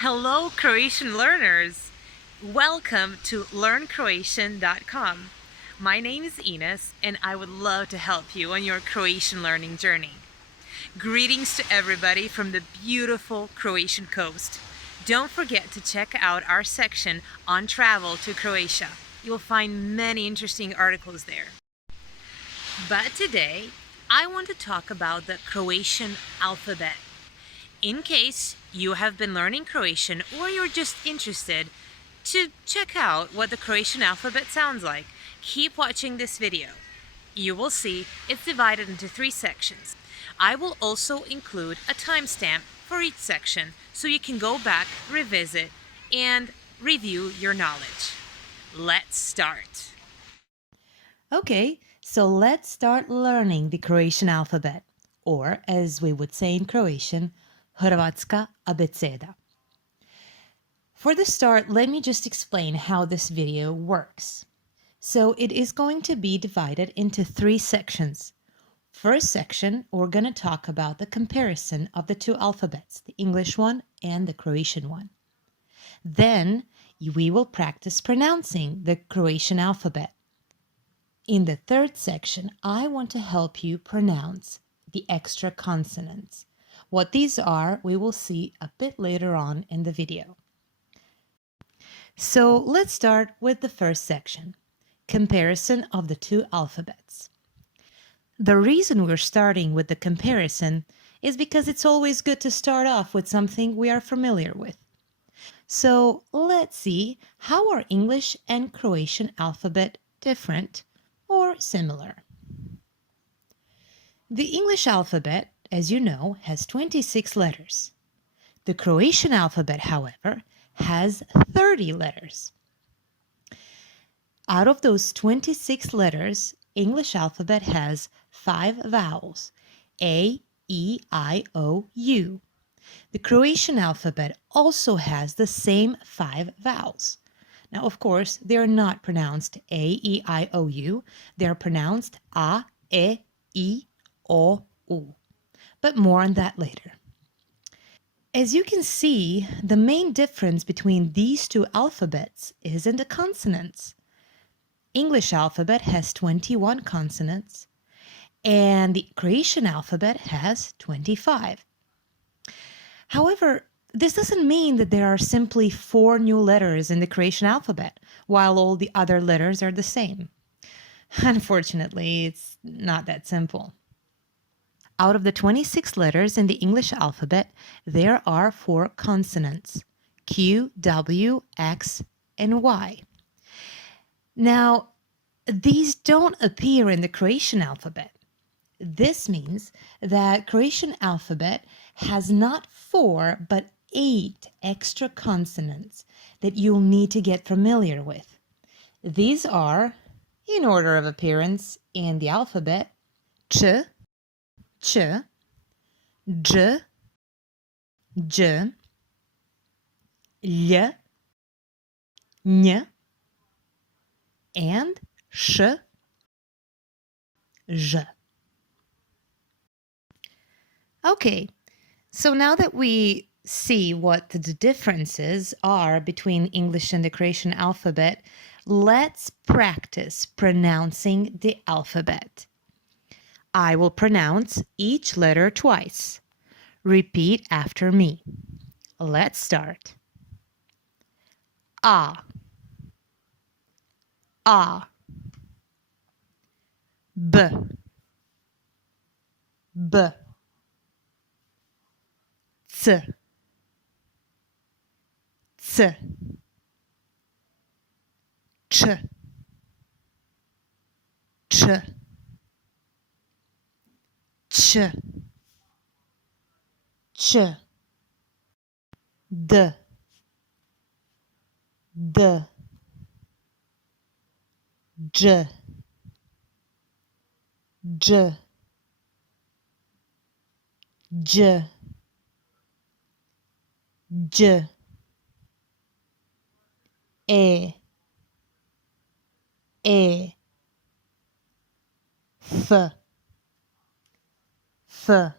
Hello, Croatian learners! Welcome to LearnCroatian.com. My name is Ines, and I would love to help you on your Croatian learning journey. Greetings to everybody from the beautiful Croatian coast. Don't forget to check out our section on travel to Croatia. You'll find many interesting articles there. But today, I want to talk about the Croatian alphabet. In case you have been learning Croatian or you're just interested to check out what the Croatian alphabet sounds like, keep watching this video. You will see it's divided into 3 sections. I will also include a timestamp for each section so you can go back, revisit, and review your knowledge. Let's start. Okay, so let's start learning the Croatian alphabet, or as we would say in Croatian, Hrvatska abeceda. For the start, let me just explain how this video works. So it is going to be divided into 3 sections. First section, we're going to talk about the comparison of the 2 alphabets, the English one and the Croatian one. Then we will practice pronouncing the Croatian alphabet. In the third section, I want to help you pronounce the extra consonants. What these are, we will see a bit later on in the video. So let's start with the first section, comparison of the 2 alphabets. The reason we're starting with the comparison is because it's always good to start off with something we are familiar with. So let's see, how are English and Croatian alphabet different or similar? The English alphabet, as you know, has 26 letters. The Croatian alphabet, however, has 30 letters. Out of those 26 letters, English alphabet has 5 vowels, A, E, I, O, U. The Croatian alphabet also has the same 5 vowels. Now, of course, they are not pronounced A, E, I, O, U. They are pronounced A, E, I, O, U. But more on that later. As you can see, the main difference between these 2 alphabets is in the consonants. English alphabet has 21 consonants, and the Croatian alphabet has 25. However, this doesn't mean that there are simply 4 new letters in the Croatian alphabet, while all the other letters are the same. Unfortunately, it's not that simple. Out of the 26 letters in the English alphabet, there are 4 consonants, Q, W, X, and Y. Now, these don't appear in the Croatian alphabet. This means that Croatian alphabet has not 4 but 8 extra consonants that you'll need to get familiar with. These are, in order of appearance in the alphabet, ch, ch, j, j, lj, nj, and sh, zh. Okay, so now that we see what the differences are between English and the Croatian alphabet, let's practice pronouncing the alphabet. I will pronounce each letter twice. Repeat after me. Let's start. A, A, B, B, C, C, Ch, Ch, Ch, Ch, D, D, J, J, J, J, E, E, F, F,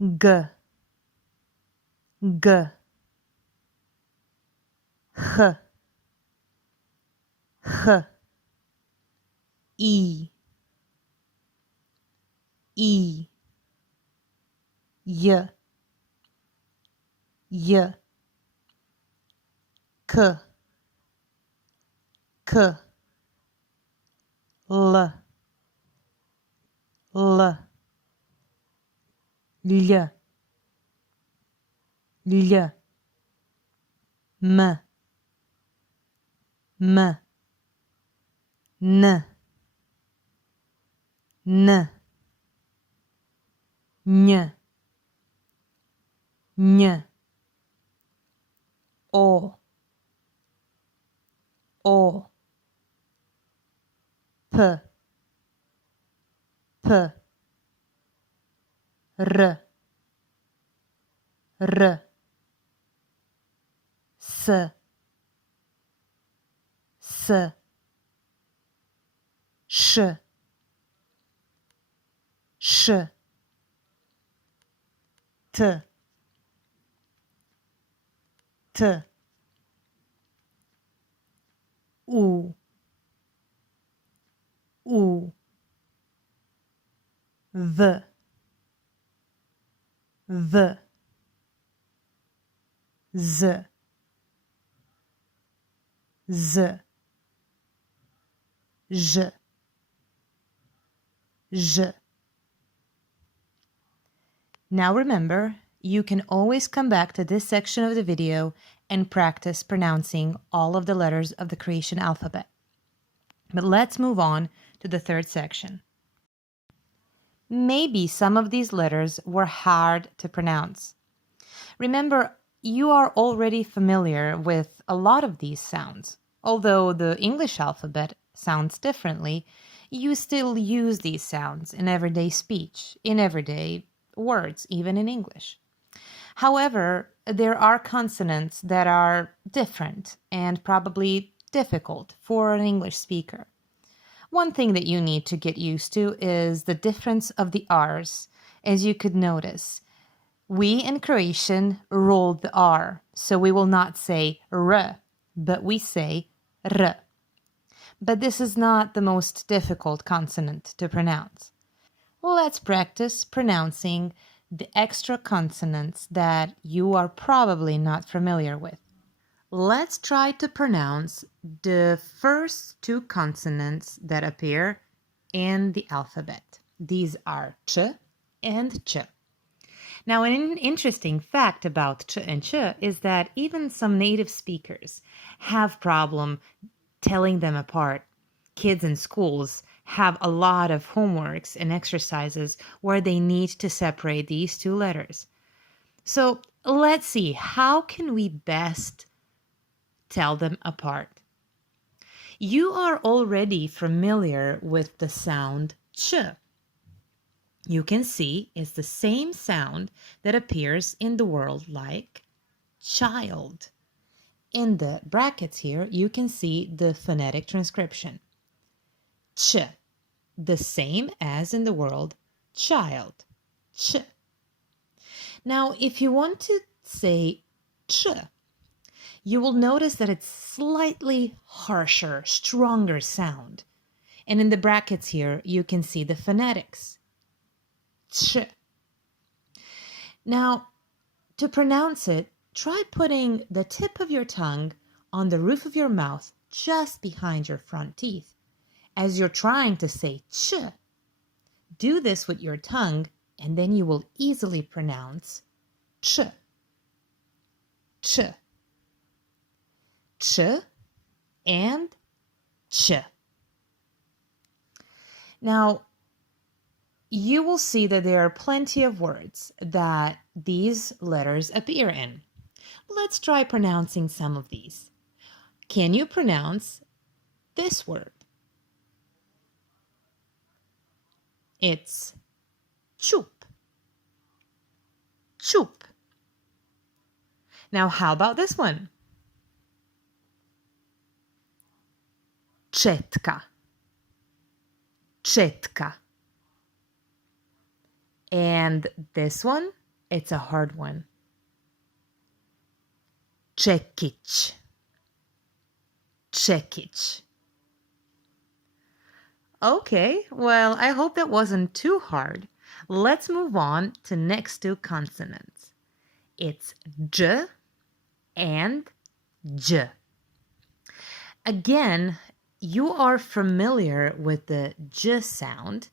G, G, H, H, I, I, Y, Y, K, K, L, L, L, L, M, M, N, N, Ñ, Ñ, O, O, P, P, R, R, S, S, Š, Š, T, T, U, U, V, V, Z, Z, Ž, Ž. Now remember, you can always come back to this section of the video and practice pronouncing all of the letters of the Croatian alphabet. But let's move on to the third section. Maybe some of these letters were hard to pronounce. Remember, you are already familiar with a lot of these sounds. Although the English alphabet sounds differently, you still use these sounds in everyday speech, in everyday words, even in English. However, there are consonants that are different and probably difficult for an English speaker. One thing that you need to get used to is the difference of the R's. As you could notice, we in Croatian rolled the R, so we will not say R, but we say R. But this is not the most difficult consonant to pronounce. Let's practice pronouncing the extra consonants that you are probably not familiar with. Let's try to pronounce the first two consonants that appear in the alphabet. These are ch and ch. Now, an interesting fact about ch and ch is that even some native speakers have problem telling them apart. Kids in schools have a lot of homeworks and exercises where they need to separate these two letters. So let's see, how can we best tell them apart? You are already familiar with the sound ch. You can see it's the same sound that appears in the word like child. In the brackets here, you can see the phonetic transcription. Ch, the same as in the word child. Ch. Now, if you want to say ch, you will notice that it's slightly harsher, stronger sound. And in the brackets here, you can see the phonetics. Ch. Now, to pronounce it, try putting the tip of your tongue on the roof of your mouth just behind your front teeth. As you're trying to say ch, do this with your tongue, and then you will easily pronounce ch. Ch. Ch and ch. Now, you will see that there are plenty of words that these letters appear in. Let's try pronouncing some of these. Can you pronounce this word? It's chup. Chup. Now, how about this one? Četka. Četka. And this one, it's a hard one. Čekić. Čekić. Okay, well, I hope that wasn't too hard. Let's move on to next two consonants. It's J and J. Again, you are familiar with the J sound.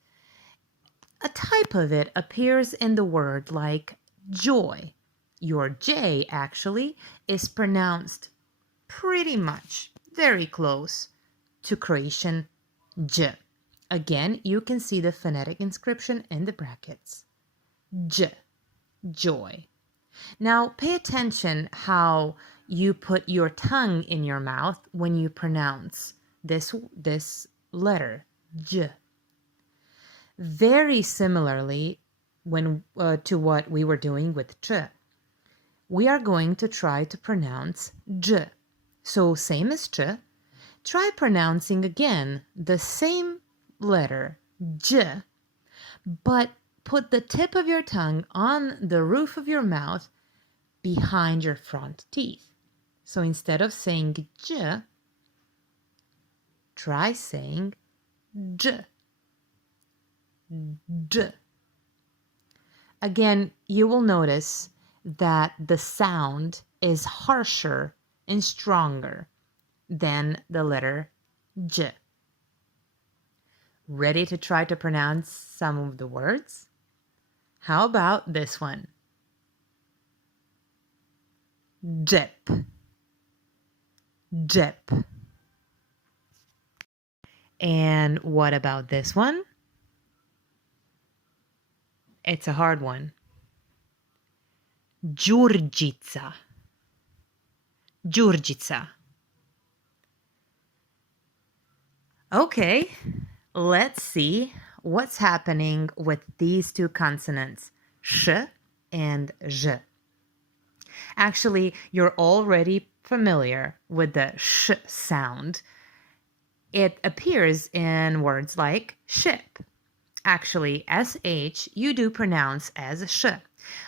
A type of it appears in the word like joy. Your J actually is pronounced pretty much very close to Croatian J. Again, you can see the phonetic inscription in the brackets. J, joy. Now, pay attention how you put your tongue in your mouth when you pronounce this letter, J. Very similarly to what we were doing with Ch, we are going to try to pronounce J. So same as Ch, try pronouncing again the same letter, J, but put the tip of your tongue on the roof of your mouth behind your front teeth. So instead of saying J, try saying J. J. Again, you will notice that the sound is harsher and stronger than the letter J. Ready to try to pronounce some of the words? How about this one? Džep. Džep. And what about this one? It's a hard one. Đurđica. Đurđica. Okay, let's see what's happening with these two consonants, sh and zh. Actually, you're already familiar with the sh sound. It appears in words like ship. Actually, sh you do pronounce as sh.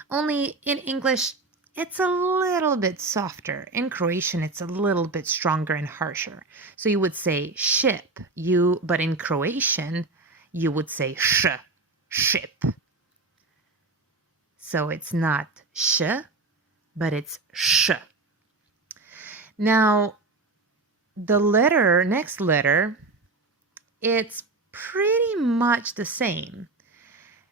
Only in English, it's a little bit softer. In Croatian, it's a little bit stronger and harsher. So you would say ship, but in Croatian, you would say sh, ship. So it's not sh, but it's sh. Now, the next letter, it's pretty much the same.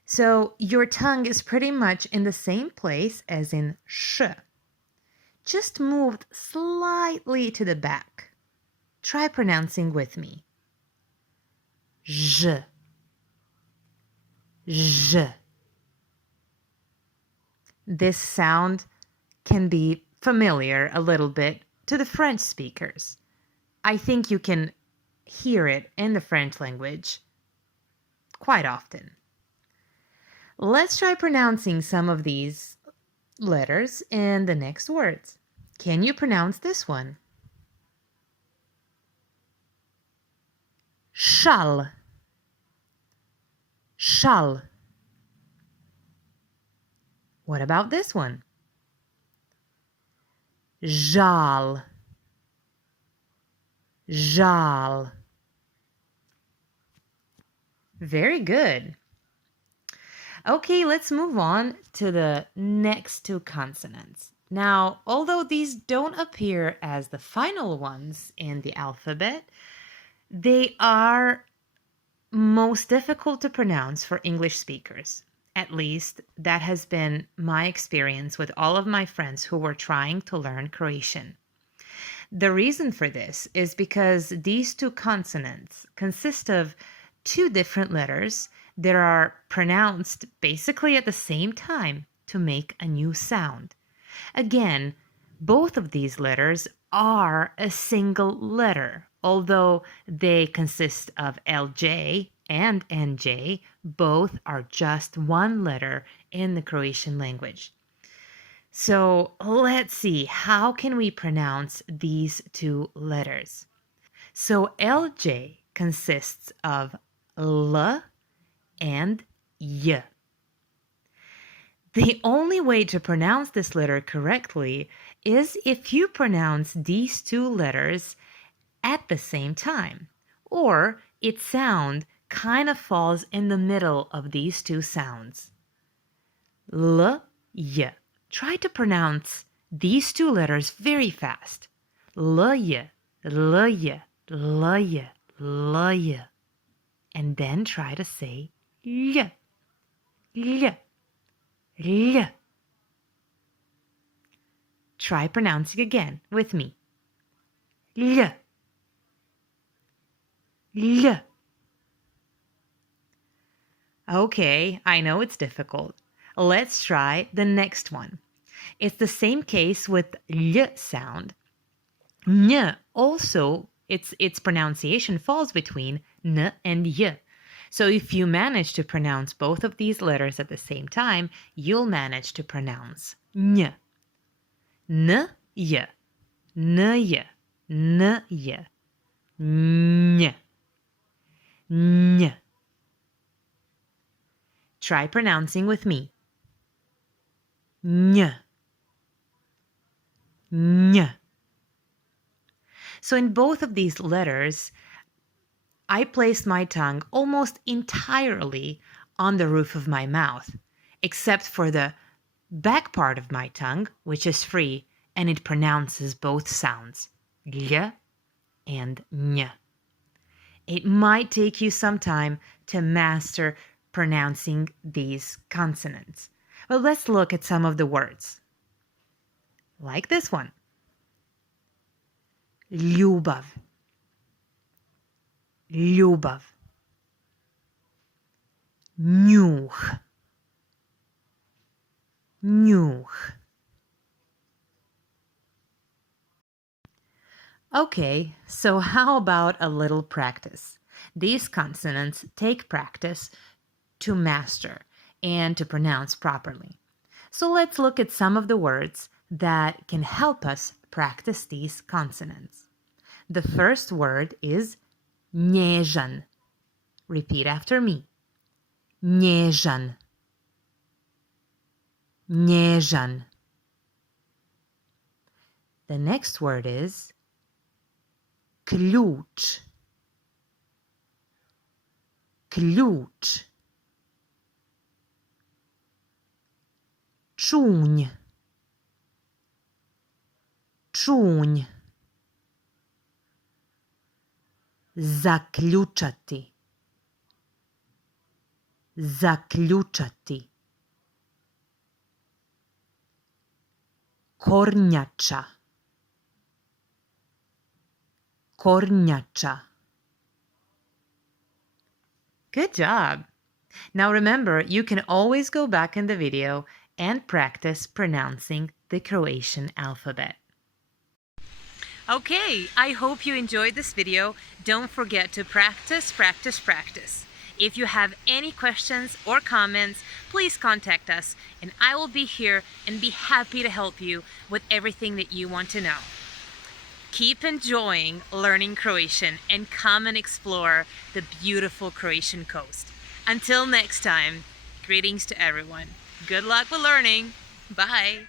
So your tongue is pretty much in the same place as in sh. Just moved slightly to the back. Try pronouncing with me. Ž. Ž. This sound can be familiar a little bit to the French speakers. I think you can hear it in the French language quite often. Let's try pronouncing some of these letters in the next words. Can you pronounce this one? Šal. Šal. What about this one? Žal. Žal. Very good. Okay, let's move on to the next two consonants. Now, although these don't appear as the final ones in the alphabet, they are most difficult to pronounce for English speakers. At least that has been my experience with all of my friends who were trying to learn Croatian. The reason for this is because these two consonants consist of two different letters that are pronounced basically at the same time to make a new sound. Again, both of these letters are a single letter, although they consist of LJ and NJ, both are just one letter in the Croatian language. So let's see, how can we pronounce these two letters? So LJ consists of L and Y. The only way to pronounce this letter correctly is if you pronounce these two letters at the same time, or its sound kind of falls in the middle of these two sounds. L, y. Try to pronounce these two letters very fast. L, y, L, y, L, y, L, y. And then try to say L, L, L. Try pronouncing again with me. L, L. Okay, I know it's difficult. Let's try the next one. It's the same case with L sound. N also, its pronunciation falls between N and Y. So if you manage to pronounce both of these letters at the same time, you'll manage to pronounce N. N, Y, N, Y, N, Y, N, N. Try pronouncing with me. N, N. So in both of these letters, I placed my tongue almost entirely on the roof of my mouth, except for the back part of my tongue, which is free, and it pronounces both sounds, L and N. It might take you some time to master pronouncing these consonants. But let's look at some of the words. Like this one. Любов, любов. Нюх, нюх. Okay, so how about a little practice? These consonants take practice to master and to pronounce properly. So let's look at some of the words that can help us practice these consonants. The first word is нежен. Repeat after me. Нежен. Нежен. The next word is ключ. Ключ. Чунь. Чунь. Заключати. Заключати. Корняча. Корняча. Good job! Now remember, you can always go back in the video and practice pronouncing the Croatian alphabet. Okay, I hope you enjoyed this video. Don't forget to practice, practice, practice. If you have any questions or comments, please contact us and I will be here and be happy to help you with everything that you want to know. Keep enjoying learning Croatian and come and explore the beautiful Croatian coast. Until next time, greetings to everyone. Good luck with learning. Bye.